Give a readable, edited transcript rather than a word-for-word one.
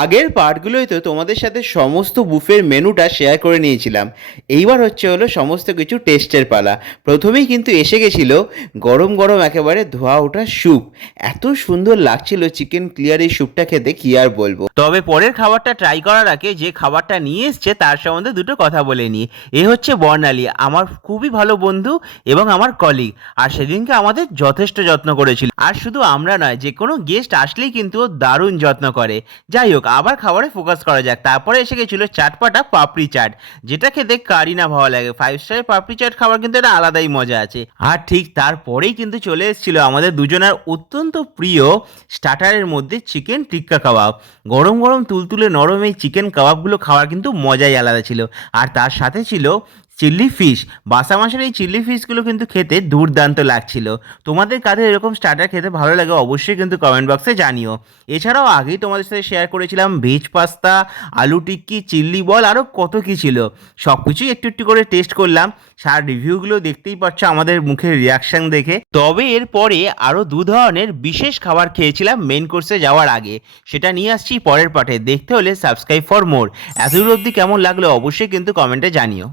আগের পার্টগুলোই তো তোমাদের সাথে সমস্ত বুফের মেনুটা শেয়ার করে নিয়েছিলাম। এইবার হলো সমস্ত কিছু টেস্টের পালা। প্রথমেই কিন্তু এসে গেছিলো গরম গরম একেবারে ধোয়া ওঠা স্যুপ। এত সুন্দর লাগছিল চিকেন ক্লিয়ার এই স্যুপটা খেতে, কি আর বলবো। তবে পরের খাবারটা ট্রাই করার আগে যে খাবারটা নিয়ে এসছে তার সম্বন্ধে দুটো কথা বলে নিই। এ হচ্ছে বর্ণালী, আমার খুবই ভালো বন্ধু এবং আমার কলিগ। আর সেদিনকে আমাদের যথেষ্ট যত্ন করেছিল। আর শুধু আমরা নয়, যে কোনো গেস্ট আসলেই কিন্তু ও দারুণ যত্ন করে। যাই হোক, আবার খাবারে ফোকাস করা যাক। তারপরে এসে গেছিলো চাটপাটা পাপড়ি চাট, যেটা খেতে কারই না ভালো লাগে। 5 স্টারের পাপড়ি চাট খাবার কিন্তু একটা আলাদাই মজা আছে। আর ঠিক তারপরেই কিন্তু চলে এসেছিল আমাদের দুজনের অত্যন্ত প্রিয় স্টার্টারের মধ্যে চিকেন টিক্কা কাবাব। গরম গরম তুলতুলে নরম এই চিকেন কাবাবগুলো খাওয়ার কিন্তু মজাই আলাদা ছিল। আর তার সাথে ছিল চিল্লি ফিশ। বাসা মাছের এই চিল্লি ফিশগুলো কিন্তু খেতে দুর্দান্ত লাগছিল। তোমাদের কাদের এরকম স্টার্টার খেতে ভালো লাগে অবশ্যই কিন্তু কমেন্ট বক্সে জানিও। এছাড়াও আগেই তোমাদের সাথে শেয়ার করেছিলাম ভেজ পাস্তা, আলু টিক্কি, চিল্লি বল, আরও কত কী ছিল। সব কিছুই একটু একটু করে টেস্ট করলাম। সার রিভিউগুলো দেখতেই পাচ্ছ আমাদের মুখের রিয়াকশান দেখে। তবে এরপরে আরও দু ধরনের বিশেষ খাবার খেয়েছিলাম মেন কোর্সে যাওয়ার আগে। সেটা নিয়ে আসছি পরের পার্টে। দেখতে হলে সাবস্ক্রাইব ফর মোর। এতদূর অবধি কেমন লাগলো অবশ্যই কিন্তু কমেন্টে জানিও।